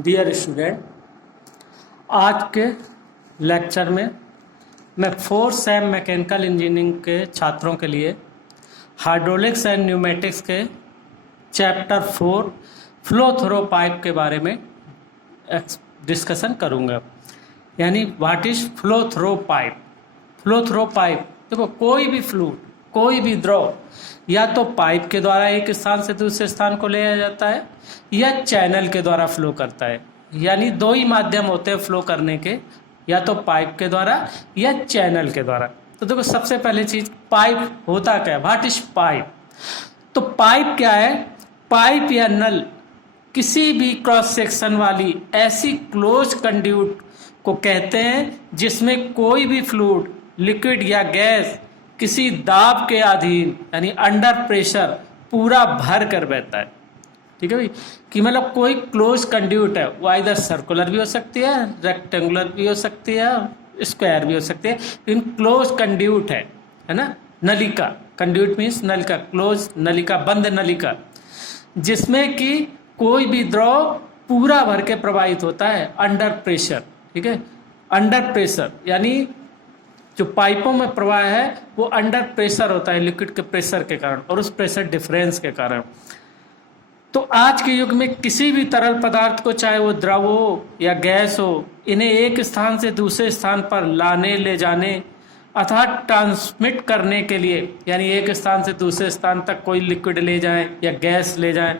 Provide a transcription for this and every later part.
Dear student, आज के lecture में मैं 4th सेम मैकेनिकल इंजीनियरिंग के छात्रों के लिए हाइड्रोलिक्स एंड न्यूमेटिक्स के चैप्टर 4 फ्लो थ्रो पाइप के बारे में डिस्कशन करूंगा। यानी what is flow through pipe. Flow through pipe, देखो कोई भी फ्लूइड, कोई भी द्रव या तो पाइप के द्वारा एक स्थान से दूसरे स्थान को ले जाता है या चैनल के द्वारा फ्लो करता है। यानी दो ही माध्यम होते हैं फ्लो करने के, या तो पाइप के द्वारा या चैनल के द्वारा। तो देखो सबसे पहले चीज पाइप होता क्या है, व्हाट इज पाइप। तो पाइप क्या है, पाइप या नल किसी भी क्रॉस सेक्शन वाली ऐसी क्लोज कंड्यूट को कहते हैं जिसमें कोई भी फ्लूइड, लिक्विड या गैस किसी दाब के अधीन यानी अंडर प्रेशर पूरा भर कर बहता है। ठीक है भाई, कि मतलब कोई क्लोज कंड्यूट है, वो इधर सर्कुलर भी हो सकती है, रेक्टेंगुलर भी हो सकती है, स्क्वायर भी हो सकती है, लेकिन क्लोज कंड्यूट है ना। नलिका, कंड्यूट मीन्स नलिका, क्लोज नलिका, बंद नलिका, जिसमें कि कोई भी द्रव पूरा भर के प्रवाहित होता है अंडर प्रेशर। ठीक है, अंडर प्रेशर यानी जो पाइपों में प्रवाह है वो अंडर प्रेशर होता है लिक्विड के प्रेशर के कारण और उस प्रेशर डिफरेंस के कारण। तो आज के युग में किसी भी तरल पदार्थ को, चाहे वो द्रव हो या गैस हो, इन्हें एक स्थान से दूसरे स्थान पर लाने ले जाने अथवा ट्रांसमिट करने के लिए, यानी एक स्थान से दूसरे स्थान तक कोई लिक्विड ले जाएं या गैस ले जाएं,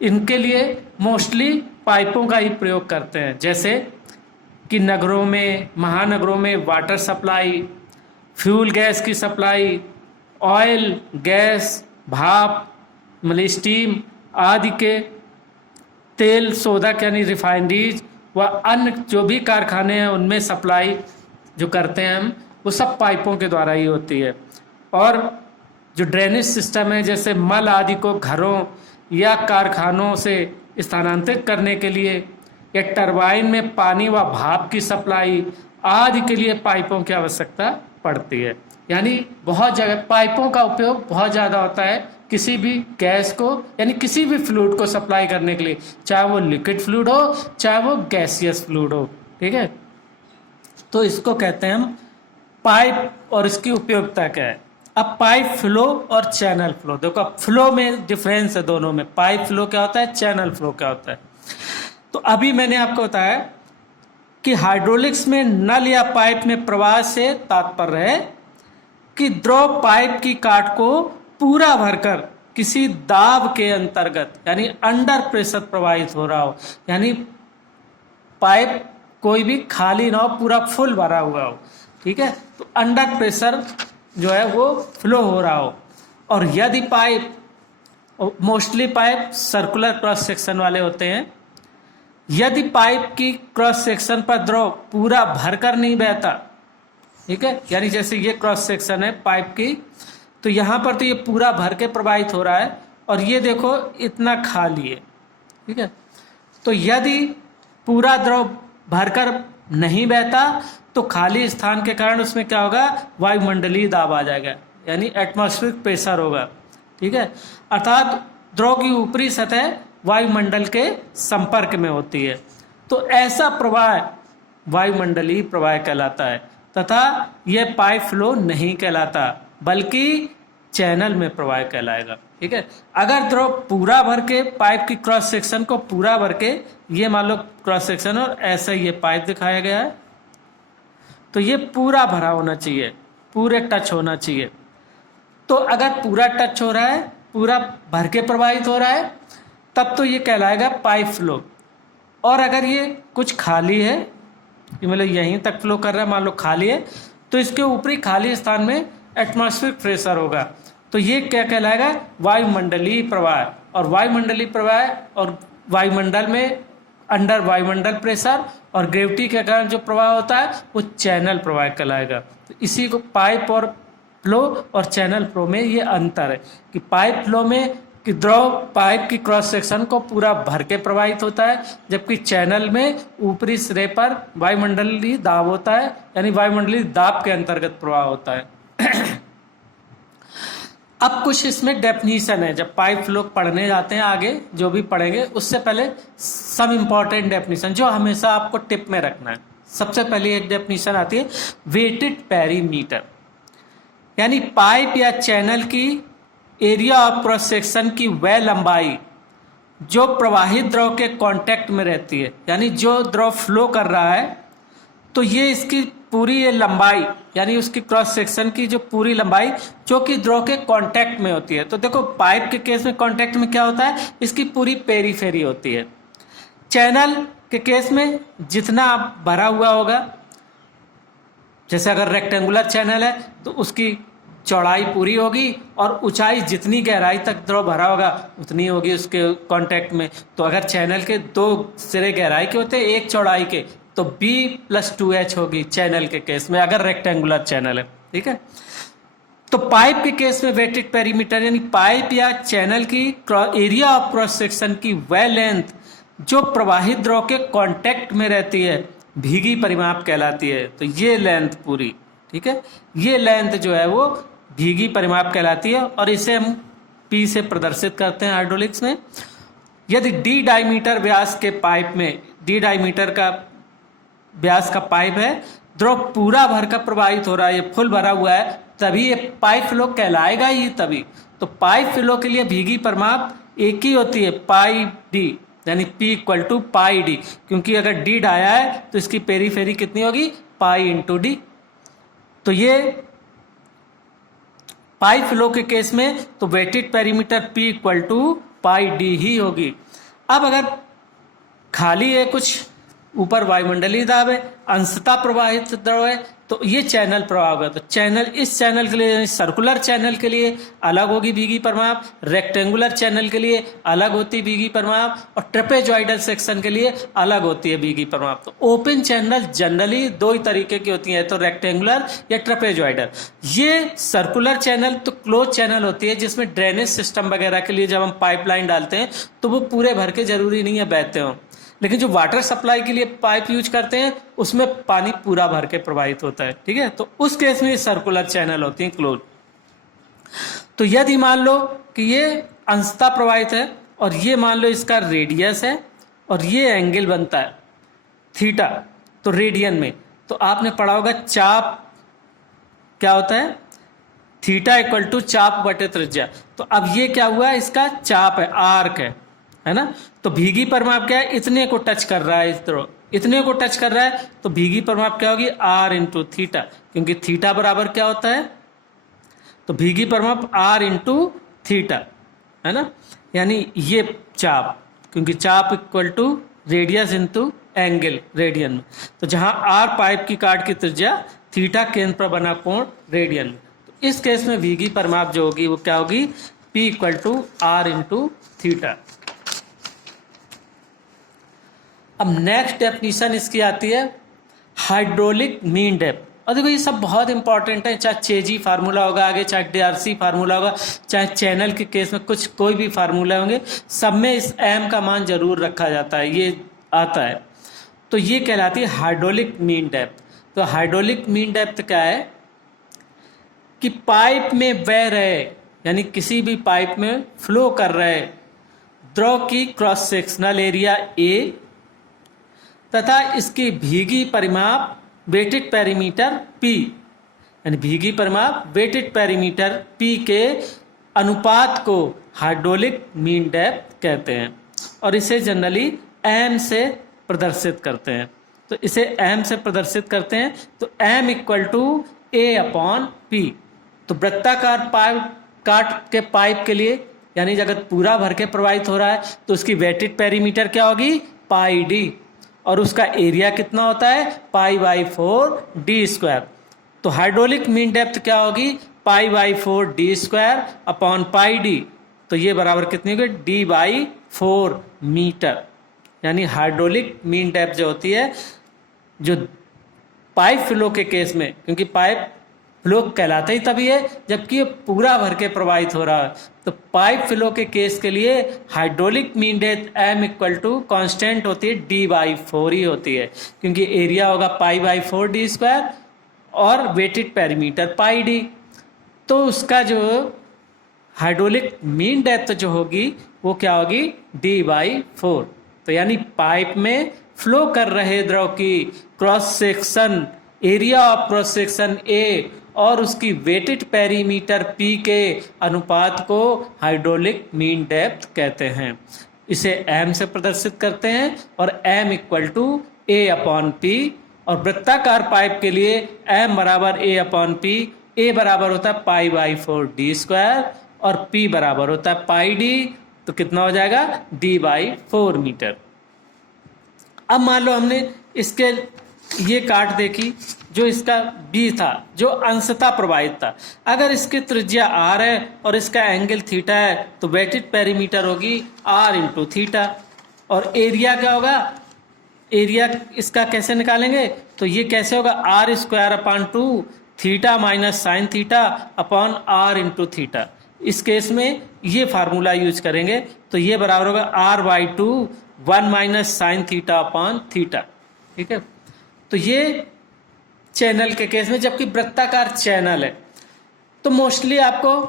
इनके लिए मोस्टली पाइपों का ही प्रयोग करते हैं। जैसे कि नगरों में, महानगरों में वाटर सप्लाई, फ्यूल गैस की सप्लाई, ऑयल, गैस, भाप, मतलब स्टीम आदि के, तेल शोधक यानी रिफाइनरीज व अन्य जो भी कारखाने हैं उनमें सप्लाई जो करते हैं हम, वो सब पाइपों के द्वारा ही होती है। और जो ड्रेनेज सिस्टम है, जैसे मल आदि को घरों या कारखानों से स्थानांतरित करने के लिए, या टरबाइन में पानी व भाप की सप्लाई आदि के लिए पाइपों की आवश्यकता पड़ती है। यानी बहुत जगह पाइपों का उपयोग बहुत ज़्यादा होता है किसी भी गैस को, यानी किसी भी फ्लूइड को सप्लाई करने के लिए, चाहे वो लिक्विड फ्लूइड हो चाहे वो गैसियस फ्लूइड हो। ठीक है, तो इसको कहते हैं हम पाइप। और इसकी उपयोगिता क्या है। अब पाइप फ्लो और चैनल फ्लो, देखो फ्लो में डिफरेंस है दोनों में। पाइप फ्लो क्या होता है, चैनल फ्लो क्या होता है। तो अभी मैंने आपको बताया कि हाइड्रोलिक्स में नल या पाइप में प्रवाह से तात्पर्य है कि द्रव पाइप की काट को पूरा भरकर किसी दाब के अंतर्गत यानी अंडर प्रेशर प्रवाहित हो रहा हो। यानी पाइप कोई भी खाली ना हो, पूरा फुल भरा हुआ हो। ठीक है, तो अंडर प्रेशर जो है वो फ्लो हो रहा हो। और यदि pipe, mostly pipe circular cross section वाले होते हैं, यदि पाइप की क्रॉस सेक्शन पर द्रव पूरा भरकर नहीं बहता, ठीक है, यानी जैसे ये क्रॉस सेक्शन है पाइप की, तो यहाँ पर तो ये पूरा भर के प्रवाहित हो रहा है और ये देखो इतना खाली है। ठीक है, तो यदि पूरा द्रव भरकर नहीं बहता तो खाली स्थान के कारण उसमें क्या होगा, वायुमंडलीय दाब आ जाएगा, यानी एटमॉस्फेरिक प्रेशर होगा। ठीक है, अर्थात द्रव की ऊपरी सतह वायुमंडल के संपर्क में होती है। तो ऐसा प्रवाह वायुमंडलीय प्रवाह कहलाता है तथा यह पाइप फ्लो नहीं कहलाता बल्कि चैनल में प्रवाह कहलाएगा। ठीक है, अगर द्रव पूरा भर के पाइप की क्रॉस सेक्शन को पूरा भर के, ये मान लो क्रॉस सेक्शन और ऐसा ये पाइप दिखाया गया है, तो ये पूरा भरा होना चाहिए, पूरे टच होना चाहिए। तो अगर पूरा टच हो रहा है, पूरा भर के प्रवाहित हो रहा है, तब तो ये कहलाएगा पाइप फ्लो। और अगर ये कुछ खाली है, मतलब यहीं तक फ्लो कर रहा है, मान लो खाली है, तो इसके ऊपरी खाली स्थान में एटमॉस्फेरिक प्रेशर होगा, तो ये क्या कहलाएगा, वायुमंडलीय प्रवाह। और वायुमंडलीय प्रवाह और वायुमंडल में अंडर वायुमंडल प्रेशर और ग्रेविटी के कारण जो प्रवाह होता है वो चैनल प्रवाह कहलाएगा। तो इसी को पाइप और फ्लो और चैनल फ्लो में ये अंतर है कि पाइप फ्लो में कि द्रव पाइप की क्रॉस सेक्शन को पूरा भर के प्रवाहित होता है, जबकि चैनल में ऊपरी सिरे पर वायुमंडलीय दाब होता है, यानी वायुमंडलीय दाब के अंतर्गत प्रवाह होता है। अब कुछ इसमें डेफिनीशन है, जब पाइप फ्लो पढ़ने जाते हैं आगे जो भी पढ़ेंगे उससे पहले सब इम्पॉर्टेंट डेफिनीशन जो हमेशा आपको टिप में रखना है। सबसे पहले एक डेफिनीशन आती है वेटेड पेरीमीटर, यानी पाइप या चैनल की एरिया ऑफ क्रॉस सेक्शन की वह लंबाई जो प्रवाहित द्रव के कांटेक्ट में रहती है, यानी जो द्रव फ्लो कर रहा है तो ये इसकी पूरी ये लंबाई यानी उसकी क्रॉस सेक्शन की जो पूरी लंबाई जो कि द्रव के कांटेक्ट में होती है। तो देखो पाइप के केस में कांटेक्ट में क्या होता है, इसकी पूरी पेरीफेरी होती है। चैनल के केस में जितना भरा हुआ होगा, जैसे अगर रेक्टेंगुलर चैनल है तो उसकी चौड़ाई पूरी होगी और ऊंचाई जितनी गहराई तक द्रव भरा होगा उतनी होगी उसके कांटेक्ट में। तो अगर चैनल के 2 सिरे गहराई के होते हैं, एक चौड़ाई के, तो B+2H होगी चैनल के केस में, अगर रेक्टेंगुलर चैनल है। ठीक है, तो पाइप के केस में वेटेड पेरीमीटर यानी पाइप या चैनल की एरिया ऑफ क्रॉस सेक्शन की वह लेंथ जो प्रवाहित द्रव के कांटेक्ट में रहती है भीगी परिमाप कहलाती है। तो ये लेंथ पूरी, ठीक है, ये लेंथ जो है वो भीगी परिमाप कहलाती है और इसे हम P से प्रदर्शित करते हैं हाइड्रोलिक्स में। यदि D डायमीटर व्यास के पाइप में, D डायमीटर का व्यास का पाइप है, द्रव पूरा भर का प्रवाहित हो रहा है, ये फुल भरा हुआ है, तभी ये पाइप फ्लो कहलाएगा ही तभी। तो पाइप फ्लो के लिए भीगी परिमाप एक ही होती है, पाई डी, यानी P = पाई डी, क्योंकि अगर D आया है तो इसकी पेरीफेरी कितनी होगी, पाई × D। तो ये पाइप फ्लो के केस में तो वेटेड पेरीमीटर P = पाई डी ही होगी। अब अगर खाली है, कुछ ऊपर वायुमंडलीय दाब है, अंशतः प्रवाहित द्रव है, तो ये चैनल प्रवाह होगा। तो चैनल, इस चैनल के लिए सर्कुलर चैनल के लिए अलग होगी भीगी परिमाप, रेक्टेंगुलर चैनल के लिए अलग होती भीगी परिमाप और ट्रेपेजॉइडल सेक्शन के लिए अलग होती है भीगी परिमाप। तो ओपन चैनल जनरली 2 ही तरीके की होती है, तो रेक्टेंगुलर या ट्रेपेजॉइडल। ये सर्कुलर चैनल तो क्लोज चैनल होती है जिसमें ड्रेनेज सिस्टम वगैरह के लिए जब हम पाइपलाइन डालते हैं तो वो पूरे भर के जरूरी नहीं है बहते हों, लेकिन जो वाटर सप्लाई के लिए पाइप यूज करते हैं उसमें पानी पूरा भर के प्रवाहित होता है। ठीक है, तो उस केस में सर्कुलर चैनल होती है क्लोज। तो यदि मान लो कि ये अंशतः प्रवाहित है और ये मान लो इसका रेडियस है और ये एंगल बनता है थीटा, तो रेडियन में तो आपने पढ़ा होगा चाप क्या होता है, थीटा = चाप बटे त्रिज्या। तो अब ये क्या हुआ, इसका चाप है, आर्क है ना। तो भीगी परिमाप क्या है, इतने को टच कर रहा है, इस तरह इतने को टच कर रहा है, तो भीगी परिमाप क्या होगी, R × थीटा, क्योंकि थीटा बराबर क्या होता है, तो भीगी परिमाप R × थीटा है ना, यानी ये चाप, क्योंकि चाप = रेडियस × एंगल रेडियन में। तो जहां R पाइप की काट की त्रिज्या, थीटा केंद्र पर बना कोण रेडियन में। तो इस केस में भीगी परिमाप जो होगी वो क्या होगी, P = R × थीटा। अब नेक्स्ट डेफिनीशन इसकी आती है हाइड्रोलिक मीन डेप्थ। और देखो ये सब बहुत इंपॉर्टेंट है, चाहे चेजी फार्मूला होगा आगे, चाहे DRC फार्मूला होगा, चाहे चैनल के केस में कुछ कोई भी फार्मूला होंगे, सब में इस m का मान जरूर रखा जाता है, ये आता है। तो ये कहलाती है हाइड्रोलिक मीन डेप्थ। तो हाइड्रोलिक मीन डेप्थ क्या है कि पाइप में बह रहे, यानी किसी भी पाइप में फ्लो कर रहे द्रव की क्रॉस सेक्शनल एरिया A तथा इसकी भीगी परिमाप वेटेड पेरीमीटर P, यानी भीगी परिमाप वेटेड पेरीमीटर P के अनुपात को हाइड्रोलिक मीन डेप्थ कहते हैं और इसे जनरली m से प्रदर्शित करते हैं। तो इसे m से प्रदर्शित करते हैं, तो m = A/P। तो वृत्ताकार पाइप काट के पाइप के लिए, यानी अगर पूरा भर के प्रवाहित हो रहा है तो उसकी वेटेड पेरीमीटर क्या होगी, पाई डी, और उसका एरिया कितना होता है, π/4 d²। तो हाइड्रोलिक मीन डेप्थ क्या होगी, π/4 d² πd। तो ये बराबर कितनी होगी, d/4 मीटर। यानी हाइड्रोलिक मीन डेप्थ जो होती है, जो पाइप फ्लो के केस में, क्योंकि पाइप फ्लो कहलाता ही तभी है जबकि ये पूरा भर के प्रवाहित हो रहा है, तो पाइप फ्लो के केस के लिए hydraulic mean depth m = constant होती है, d/4 ही होती है, क्योंकि एरिया होगा π/4 d² और वेटेड पेरीमीटर पाई डी। तो उसका जो हाइड्रोलिक मीन डेप्थ जो होगी वो क्या होगी, D/4। तो यानी पाइप में फ्लो कर रहे द्रव की cross section area of cross section A और उसकी वेटेड पेरीमीटर P के अनुपात को हाइड्रोलिक मीन डेप्थ कहते हैं। इसे m से प्रदर्शित करते हैं और m = A/P, और वृत्ताकार पाइप के लिए m बराबर A/P, A बराबर होता है π/4d² और P बराबर होता है πd। तो कितना हो जाएगा, D/4 मीटर। अब मान लो हमने इसके ये काट देखी, जो इसका B था जो अंशतः प्रवाहित था, अगर इसकी त्रिज्या r है और इसका एंगल थीटा है तो वेटेड पेरीमीटर होगी r × थीटा। और एरिया क्या होगा, एरिया इसका कैसे निकालेंगे, तो ये कैसे होगा, r² theta minus sine theta upon r × theta. इस केस में ये फार्मूला यूज करेंगे तो ये बराबर होगा r/2 1 minus sine theta upon theta. ठीक है, तो ये चैनल के केस में, जबकि वृत्ताकार चैनल है तो मोस्टली आपको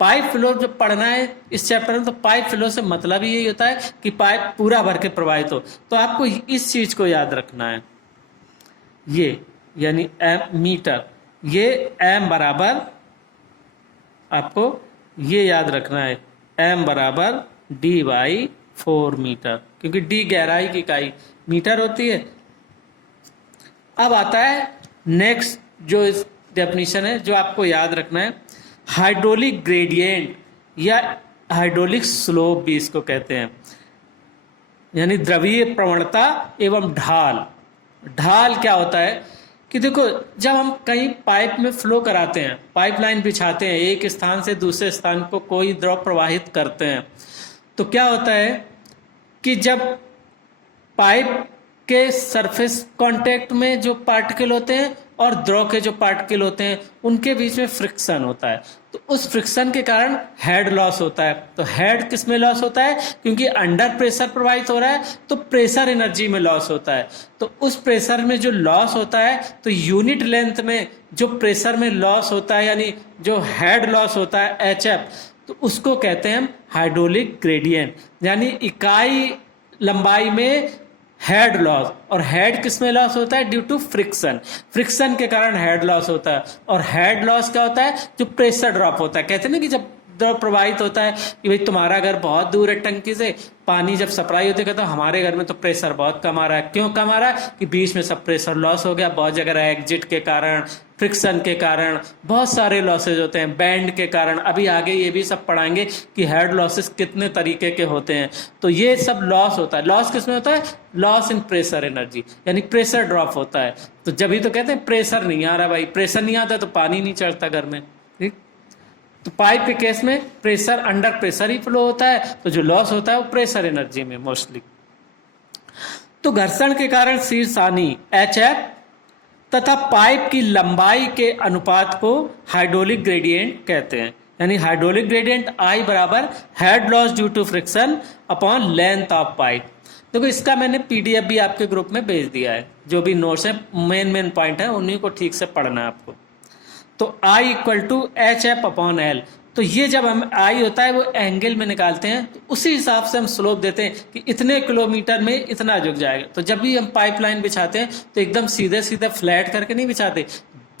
पाइप फ्लो जो पढ़ना है इस चैप्टर में, तो पाइप फ्लो से मतलब ही यही होता है कि पाइप पूरा भर के प्रवाहित हो। तो आपको इस चीज को याद रखना है, ये यानी m मीटर, ये m बराबर, आपको ये याद रखना है m बराबर D/4 मीटर, क्योंकि D गहराई की इकाई मीटर होती है। अब आता है नेक्स्ट जो इस डेफिनेशन है जो आपको याद रखना है, हाइड्रोलिक ग्रेडियंट या हाइड्रोलिक स्लोप भी इसको कहते हैं, यानी द्रवीय प्रवणता एवं ढाल। ढाल क्या होता है कि देखो, जब हम कहीं पाइप में फ्लो कराते हैं, पाइपलाइन बिछाते हैं, एक स्थान से दूसरे स्थान को कोई द्रव प्रवाहित करते हैं, तो क्या होता है कि जब पाइप के सरफेस कांटेक्ट में जो पार्टिकल होते हैं और द्रव के जो पार्टिकल होते हैं उनके बीच में फ्रिक्शन होता है, तो उस फ्रिक्शन के कारण हेड लॉस होता है। तो हेड किस में लॉस होता है, क्योंकि अंडर प्रेशर प्रवाहित हो रहा है तो प्रेशर एनर्जी में लॉस होता है। तो उस प्रेशर में जो लॉस होता है, तो यूनिट लेंथ में जो प्रेशर में लॉस होता है, यानी जो हेड लॉस होता है HF, तो उसको कहते हैं हम हाइड्रोलिक ग्रेडियंट, यानी इकाई लंबाई में हेड लॉस। और हेड किस में लॉस होता है, ड्यू टू फ्रिक्शन, फ्रिक्शन के कारण हेड लॉस होता है। और हेड लॉस क्या होता है, जो प्रेशर ड्रॉप होता है। कहते हैं ना कि जब द्रव प्रवाहित होता है कि भाई तुम्हारा घर बहुत दूर है टंकी से, पानी जब सप्लाई होती है तो हमारे घर में तो प्रेशर बहुत कम आ रहा है। क्यों कम आ रहा है, कि बीच में सब प्रेशर लॉस हो गया, बहुत जगह एग्जिट के कारण, फ्रिक्शन के कारण बहुत सारे लॉसेज होते हैं, बैंड के कारण। अभी आगे ये भी सब पढ़ाएंगे कि हेड लॉसेस कितने तरीके के होते हैं। तो ये सब लॉस होता है। लॉस किसमें होता है, लॉस इन प्रेशर एनर्जी, यानी प्रेशर ड्रॉप होता है। तो जब ही तो कहते हैं प्रेशर नहीं आ रहा भाई, प्रेशर नहीं आता तो पानी नहीं चढ़ता घर में। ठीक, तो पाइप के केस में प्रेशर, अंडर प्रेशर ही फ्लो होता है, तो जो लॉस होता है वो प्रेशर एनर्जी में मोस्टली। तो घर्षण के कारण शीर्षानी HF तथा पाइप की लंबाई के अनुपात को हाइड्रोलिक ग्रेडियंट कहते हैं। यानी हाइड्रोलिक ग्रेडियंट I बराबर head loss due to friction upon length of pipe. देखो इसका मैंने PDF भी आपके ग्रुप में भेज दिया है, जो भी नोट्स है, मेन पॉइंट है उन्हीं को ठीक से पढ़ना है आपको। तो I = HF अपॉन L। तो ये जब हम I होता है वो एंगल में निकालते हैं, तो उसी हिसाब से हम स्लोप देते हैं कि इतने किलोमीटर में इतना झुक जाएगा। तो जब भी हम पाइपलाइन बिछाते हैं तो एकदम सीधे सीधे फ्लैट करके नहीं बिछाते,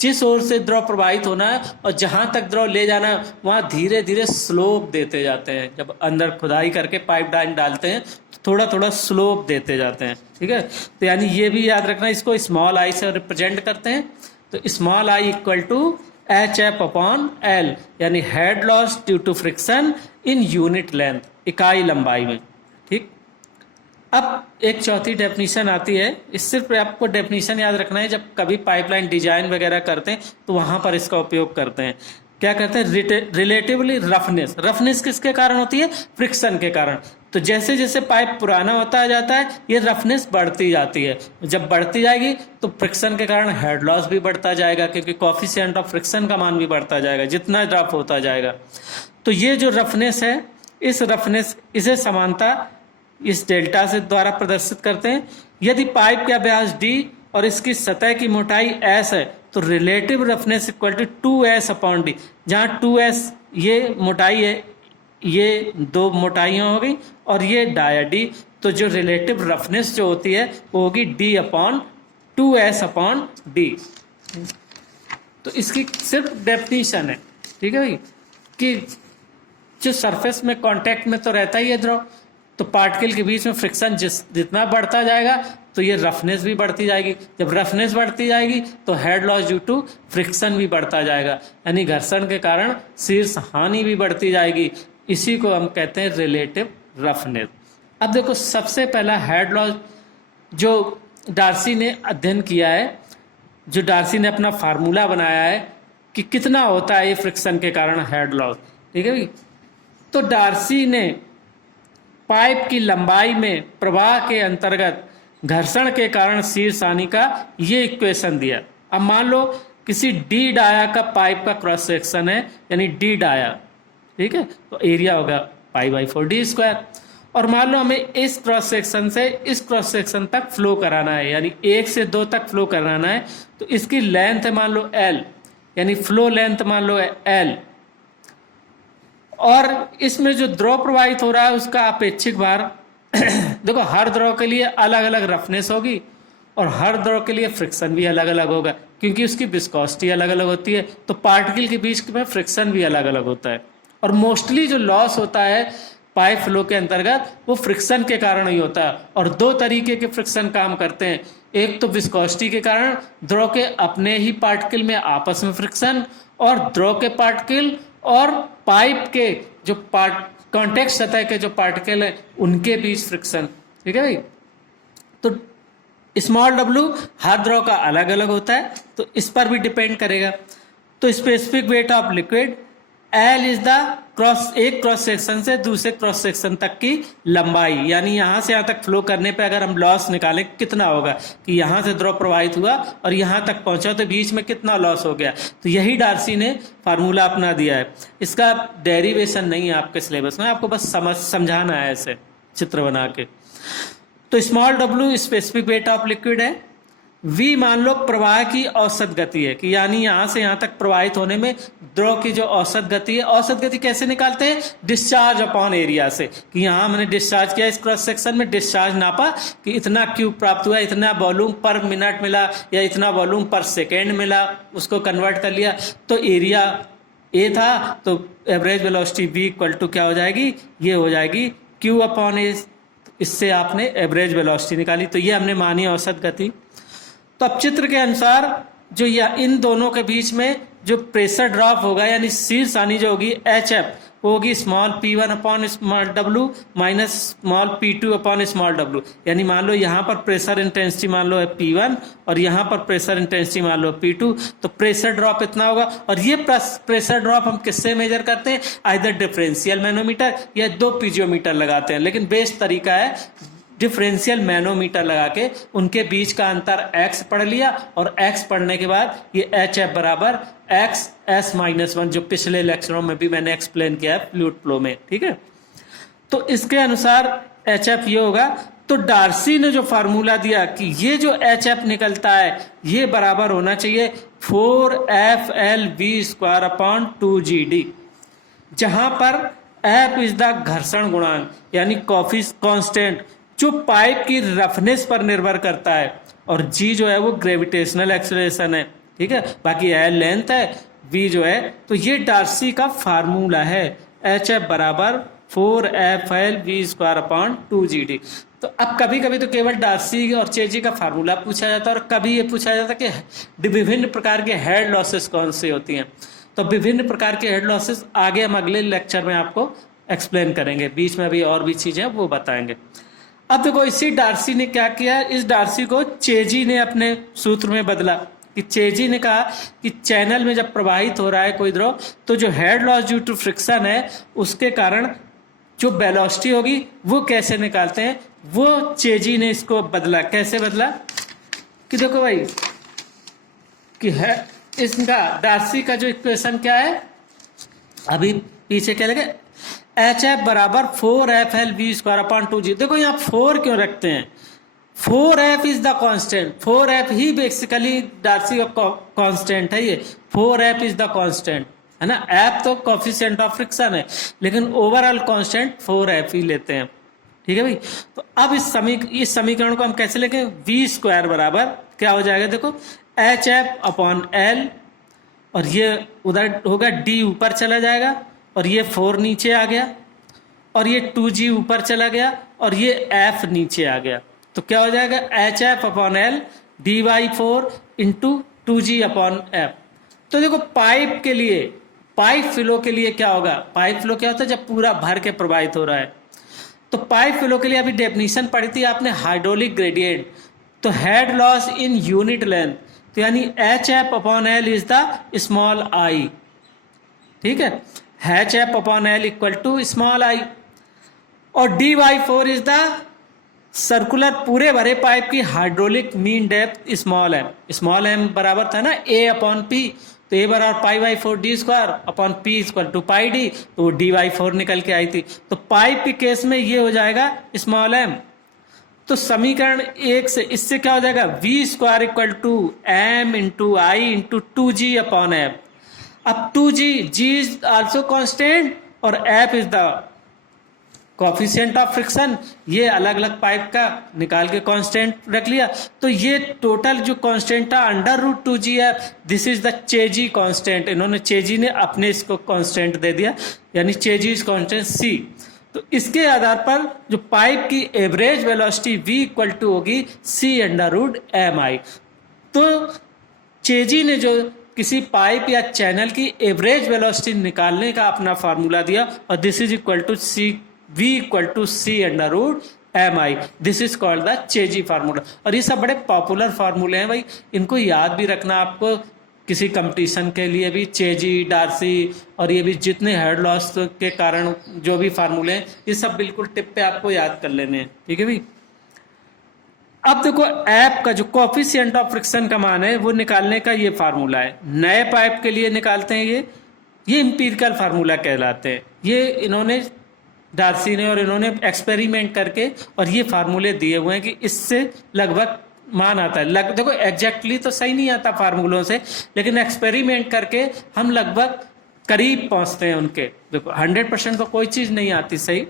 जिस ओर से द्रव प्रवाहित होना है और जहां तक द्रव ले जाना है वहां धीरे धीरे स्लोप देते जाते हैं। जब अंदर खुदाई करके पाइप लाइन डालते हैं तो थोड़ा थोड़ा स्लोप देते जाते हैं। ठीक है, तो यानी ये भी याद रखना, इसको स्मॉल I से रिप्रेजेंट करते हैं। तो small I = HF upon L, यानी head loss due to friction in unit length, इकाई लंबाई में। ठीक, अब एक चौथी डेफिनेशन आती है। इस सिर्फ आपको डेफिनेशन याद रखना है, जब कभी पाइपलाइन डिजाइन वगैरह करते हैं तो वहां पर इसका उपयोग करते हैं। क्या करते हैं, रिलेटिवली रफनेस। रफनेस किसके कारण होती है, फ्रिक्शन के कारण। तो जैसे जैसे पाइप पुराना होता जाता है ये रफनेस बढ़ती जाती है। जब बढ़ती जाएगी तो फ्रिक्शन के कारण हेड लॉस भी बढ़ता जाएगा, क्योंकि कोएफिशिएंट ऑफ फ्रिक्शन का मान भी बढ़ता जाएगा जितना ड्रॉप होता जाएगा। तो ये जो रफनेस है, इस रफनेस, इसे समानता इस डेल्टा से द्वारा प्रदर्शित करते हैं। यदि पाइप का व्यास D और इसकी सतह की मोटाई S है तो relative roughness = 2S upon D, जहाँ 2S ये मोटाई है, ये दो मोटाइयाँ हो गई और ये डाया डी। तो जो रिलेटिव रफनेस जो होती है वो होगी D upon 2s upon D. तो इसकी सिर्फ डेफिनीशन है, ठीक है भाई, कि जो सरफेस में कांटेक्ट में तो रहता ही है द्रव, तो पार्टिकल के बीच में फ्रिक्शन जितना बढ़ता जाएगा तो ये रफनेस भी बढ़ती जाएगी। जब रफनेस बढ़ती जाएगी तो head loss due to friction भी बढ़ता जाएगा, यानी घर्षण के कारण शीर्ष हानि भी बढ़ती जाएगी। इसी को हम कहते हैं रिलेटिव रफनेस। अब देखो, सबसे पहला हेड लॉस जो डार्सी ने अध्ययन किया है, जो डार्सी ने अपना फार्मूला बनाया है कि कितना होता है ये फ्रिक्शन के कारण हेड लॉस, ठीक है भाई। तो डार्सी ने पाइप की लंबाई में प्रवाह के अंतर्गत घर्षण के कारण शीर्ष हानि का ये इक्वेशन दिया। अब मान लो किसी डी डाया का पाइप का क्रॉस सेक्शन है, यानी डी डाया, ठीक है, तो एरिया होगा π/4d²। और मान लो हमें इस क्रॉस सेक्शन से इस क्रॉस सेक्शन तक फ्लो कराना है, यानी 1 से 2 तक फ्लो कराना है, तो इसकी लेंथ है मान लो l, यानी फ्लो लेंथ मान लो l, और इसमें जो द्रव प्रवाहित हो रहा है उसका अपेक्षिक भार देखो, हर द्रव के लिए अलग अलग रफनेस होगी और हर द्रव के लिए फ्रिक्शन भी अलग अलग होगा, क्योंकि उसकी विस्कोसिटी अलग अलग होती है, तो पार्टिकल के बीच में फ्रिक्शन भी अलग अलग होता है। और मोस्टली जो लॉस होता है पाइप फ्लो के अंतर्गत वो फ्रिक्शन के कारण ही होता है। और दो तरीके के फ्रिक्शन काम करते हैं, एक तो विस्कोसिटी के कारण द्रव के अपने ही पार्टिकल में आपस में फ्रिक्शन, और द्रव के पार्टिकल और पाइप के जो कॉन्टेक्ट सतह के जो पार्टिकल है उनके बीच फ्रिक्शन, ठीक है भाई। तो स्मॉल w हर द्रव का अलग अलग होता है, तो इस पर भी डिपेंड करेगा। तो specific weight of liquid L is the एक क्रॉस सेक्शन से दूसरे क्रॉस सेक्शन तक की लंबाई, यानी यहां से यहां तक फ्लो करने पे अगर हम लॉस निकालें कितना होगा, कि यहां से द्रव प्रवाहित हुआ और यहां तक पहुंचा तो बीच में कितना लॉस हो गया। तो यही डार्सी ने फार्मूला अपना दिया है। इसका डेरिवेशन नहीं है आपके सिलेबस में, आपको बस समझाना है ऐसे चित्र बना के। तो small w specific weight of liquid है, v मान लो प्रवाह की औसत गति है, कि यानी यहां से यहां तक प्रवाहित होने में द्रव की जो औसत गति है, औसत गति कैसे निकालते हैं, डिस्चार्ज अपॉन एरिया से, कि यहां हमने डिस्चार्ज किया, इस क्रॉस सेक्शन में डिस्चार्ज नापा कि इतना क्यूब प्राप्त हुआ, इतना वॉल्यूम पर मिनट मिला या इतना वॉल्यूम पर सेकेंड मिला, उसको कन्वर्ट कर लिया, तो एरिया ए था, तो average velocity v equal to क्या हो जाएगी, ये हो जाएगी q अपॉन ए। इससे आपने एवरेज वेलोसिटी निकाली, तो ये हमने मानी औसत गति। तो अब चित्र के अनुसार जो इन दोनों के बीच में जो प्रेशर ड्रॉप होगा, यानी शीर्ष हानि जो होगी HF, वो होगी small p1 upon small w minus small p2 upon small w। यानी मान लो यहाँ पर प्रेशर इंटेंसिटी मान लो है p1 और यहाँ पर प्रेशर इंटेंसिटी मान लो p2, तो प्रेशर ड्रॉप इतना होगा। और ये प्रेशर ड्रॉप हम किससे मेजर करते हैं, आइदर डिफरेंशियल मैनोमीटर या 2 पीजियोमीटर लगाते हैं, लेकिन बेस्ट तरीका है डिफरेंशियल मैनोमीटर लगा के उनके बीच का अंतर x पढ़ लिया, और x पढ़ने के बाद ये HF बराबर XS-1, जो पिछले लेक्चरों में भी मैंने एक्सप्लेन किया है फ्लूइड फ्लो में, ठीक है। तो इसके अनुसार HF ये होगा। तो डार्सी ने जो फार्मूला दिया कि ये जो HF निकलता है ये बराबर होना चाहिए 4FLV² अपॉन 2GD, जहां पर F इज द घर्षण गुणांक, यानी कांस्टेंट जो पाइप की रफनेस पर निर्भर करता है, और G जो है वो ग्रेविटेशनल एक्सेलरेशन है, ठीक है। बाकी L लेंथ है, V जो है, तो ये डार्सी का फार्मूला है, HF बराबर 4FLV² अपॉन 2GD। तो अब कभी कभी तो केवल डार्सी और चेजी का फार्मूला पूछा जाता है, और कभी ये पूछा जाता है कि विभिन्न प्रकार के हेड लॉसेस कौन सी होती हैं। तो विभिन्न प्रकार के हेड लॉसेस आगे हम अगले लेक्चर में आपको एक्सप्लेन करेंगे, बीच में भी और भी चीजें वो बताएंगे। अब देखो, इसी डार्सी ने क्या किया, इस डार्सी को चेजी ने अपने सूत्र में बदला, कि चेजी ने कहा कि चैनल में जब प्रवाहित हो रहा है कोई द्रव, तो जो head loss due to friction है उसके कारण जो वेलोसिटी होगी वो कैसे निकालते हैं, वो चेजी ने इसको बदला। कैसे बदला, कि देखो भाई कि है इसका डार्सी का जो इक्वेशन क्या है, अभी पीछे क्या लगे, HF बराबर 4FLV² अपॉन 2G। देखो यहाँ 4 क्यों रखते हैं, 4F is the constant, 4F ही बेसिकली डार्सी का कांस्टेंट है, ये 4F इज द कांस्टेंट, है ना। एफ तो कोफिशिएंट ऑफ फ्रिक्शन है, लेकिन ओवरऑल कांस्टेंट 4F ही लेते हैं। ठीक है भाई। तो अब इस समीकरण को हम कैसे लेंगे, वी स्क्वायर बराबर क्या हो जाएगा, देखो HF/L, और ये उधर होगा D ऊपर चला जाएगा, और ये 4 नीचे आ गया, और ये 2G ऊपर चला गया, और ये F नीचे आ गया। तो क्या हो जाएगा, HF/L D/4 इंटू 2G/F। तो देखो पाइप के लिए, पाइप फ्लो के लिए क्या होगा, पाइप फ्लो क्या होता है, जब पूरा भर के प्रवाहित हो रहा है। तो पाइप फ्लो के लिए अभी डेफिनेशन पढ़ी थी आपने, हाइड्रोलिक ग्रेडियंट। तो head loss in unit length, तो यानी HF/L is the small I. ठीक है, HF/L equal to small I, और D/4 इज द सर्कुलर पूरे भरे पाइप की hydraulic mean depth small M. Small M बराबर था ना A/P, तो A बराबर π/4 D² P equal to πD, तो वो D/4 निकल के आई थी। तो पाइप के केस में ये हो जाएगा स्मॉल एम। तो समीकरण 1 से इससे क्या हो जाएगा, V² equal to M into I into 2G/F। अब 2G, G is also constant और F is the coefficient of friction. ये अलग अलग पाइप का निकाल के कांस्टेंट रख लिया। तो ये टोटल जो कांस्टेंट था √2GF, this is the चेजी constant. इन्होंने चेजी ने अपने इसको कांस्टेंट दे दिया, यानी चेजी इज कांस्टेंट C। तो इसके आधार पर जो पाइप की average velocity V equal to होगी C√MI। तो चेजी ने जो किसी पाइप या चैनल की एवरेज वेलोसिटी निकालने का अपना फार्मूला दिया, और this is equal to V equal to C√MI। This is called the Chezy formula. और ये सब बड़े पॉपुलर फार्मूले हैं भाई, इनको याद भी रखना आपको किसी कंपटीशन के लिए भी। चेजी, डार्सी और ये भी जितने हेड लॉस के कारण जो भी फार्मूले हैं, ये सब बिल्कुल टिप पे आपको याद कर लेने हैं। ठीक है भाई। अब देखो एफ का जो कोफिशिएंट ऑफ फ्रिक्शन का मान है वो निकालने का ये फार्मूला है। नए पाइप के लिए निकालते हैं ये इंपीरिकल फार्मूला कहलाते हैं। ये इन्होंने डार्सी ने और इन्होंने एक्सपेरिमेंट करके और ये फार्मूले दिए हुए हैं कि इससे लगभग मान आता है। देखो एग्जैक्टली तो सही नहीं आता फार्मूलों से, लेकिन एक्सपेरिमेंट करके हम लगभग करीब पहुंचते हैं उनके। देखो 100% तो कोई चीज नहीं आती सही।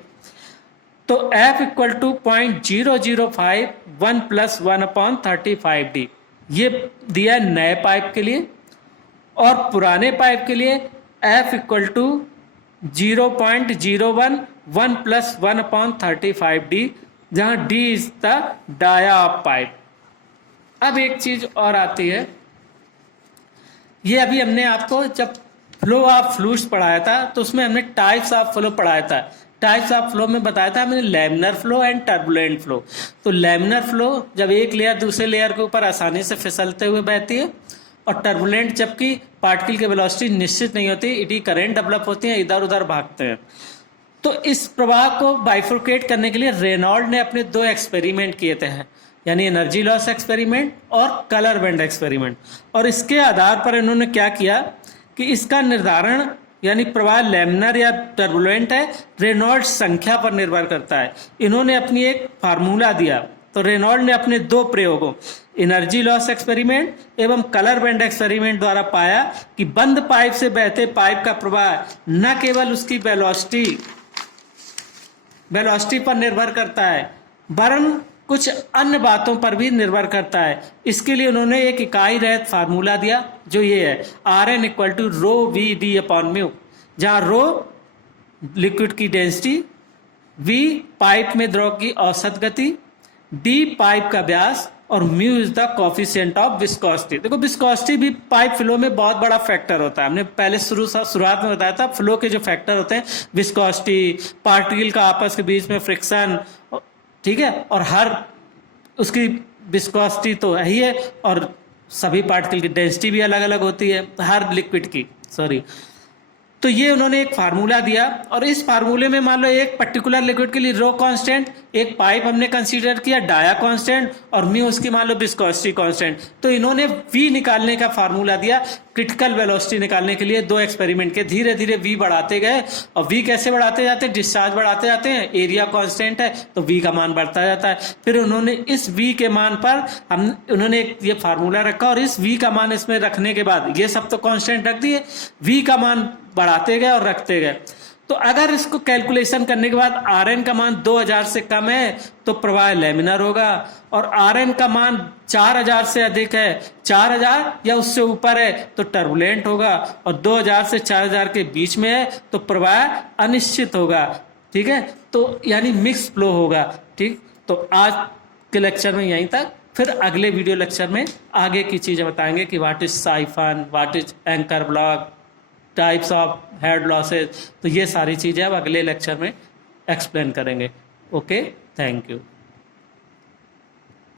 तो F इक्वल टू 0.005 1 + 1/35D ये दिया है नए पाइप के लिए, और पुराने पाइप के लिए F इक्वल टू 0.01 1 + 1/35D, जहां D is the dia of pipe. अब एक चीज और आती है, ये अभी हमने आपको जब फ्लो ऑफ फ्लूइड्स पढ़ाया था तो उसमें हमने टाइप्स ऑफ फ्लो पढ़ाया था। टाइप्स ऑफ फ्लो में बताया था हमने laminar flow and turbulent flow. तो लैमिनर फ्लो जब एक लेयर दूसरे लेयर के ऊपर आसानी से फिसलते हुए बहती है, और टर्बुलेंट जबकि पार्टिकल की वेलोसिटी निश्चित नहीं होती, इडी करंट डेवलप होती है, इधर उधर भागते हैं। तो इस प्रवाह को बाइफर्केट करने के लिए रेनॉल्ड ने अपने 2 एक्सपेरिमेंट किए थे, यानी एनर्जी लॉस एक्सपेरिमेंट और कलर बैंड एक्सपेरिमेंट। और इसके आधार पर इन्होंने क्या किया कि इसका निर्धारण, यानी प्रवाह लैमिनर या टर्बुलेंट है, रेनॉल्ड संख्या पर निर्भर करता है। इन्होंने अपनी एक फार्मूला दिया। तो रेनॉल्ड ने अपने 2 प्रयोगों, एनर्जी लॉस एक्सपेरिमेंट एवं कलर बैंड एक्सपेरिमेंट द्वारा पाया कि बंद पाइप से बहते पाइप का प्रवाह न केवल उसकी वेलोसिटी पर निर्भर करता है, वरन कुछ अन्य बातों पर भी निर्भर करता है। इसके लिए उन्होंने एक इकाई रहित फार्मूला दिया, जो ये है Rn इक्वल टू ρVD/μ, जहां रो लिक्विड की डेंसिटी, V पाइप में द्रव की औसत गति, D पाइप का व्यास, और mu is the coefficient of viscosity. देखो विस्कोसिटी भी पाइप फ्लो में बहुत बड़ा फैक्टर होता है। हमने पहले शुरुआत में बताया था फ्लो के जो फैक्टर होते हैं, विस्कोसिटी, पार्टिकल का आपस के बीच में फ्रिक्शन, ठीक है, और हर उसकी विस्कोसिटी तो है ही है, और सभी पार्टिकल की डेंसिटी भी अलग अलग होती है हर लिक्विड की, तो ये उन्होंने एक फार्मूला दिया। और इस फार्मूले में मान लो एक पर्टिकुलर लिक्विड के लिए रो कांस्टेंट, एक पाइप हमने कंसीडर किया डाया कांस्टेंट, और म्यू उसकी मान लो विस्कोसिटी कांस्टेंट। तो इन्होंने V निकालने का फार्मूला दिया क्रिटिकल वेलोसिटी निकालने के लिए। 2 एक्सपेरिमेंट के धीरे धीरे V बढ़ाते गए, और V कैसे बढ़ाते जाते हैं, डिस्चार्ज बढ़ाते जाते हैं, एरिया कांस्टेंट है तो V का मान बढ़ता जाता है। फिर उन्होंने इस V के मान पर उन्होंने ये फार्मूला रखा, और इस V का मान इसमें रखने के बाद ये सब तो कांस्टेंट रख दिए, V का मान बढ़ाते गए और रखते गए। तो अगर इसको कैलकुलेशन करने के बाद Rn का मान 2000 से कम है तो प्रवाह लैमिनर होगा, और Rn का मान 4000 से अधिक है, 4000 या उससे ऊपर है तो टर्बुलेंट होगा, और 2000 से 4000 के बीच में है तो प्रवाह अनिश्चित होगा। ठीक है, तो यानी मिक्स फ्लो होगा। ठीक, तो आज के लेक्चर में यहीं तक, फिर अगले वीडियो लेक्चर में आगे की चीज़ें बताएंगे कि what is siphon, what is anchor block, types of head losses. तो ये सारी चीज़ें अब अगले लेक्चर में एक्सप्लेन करेंगे। Okay, thank you.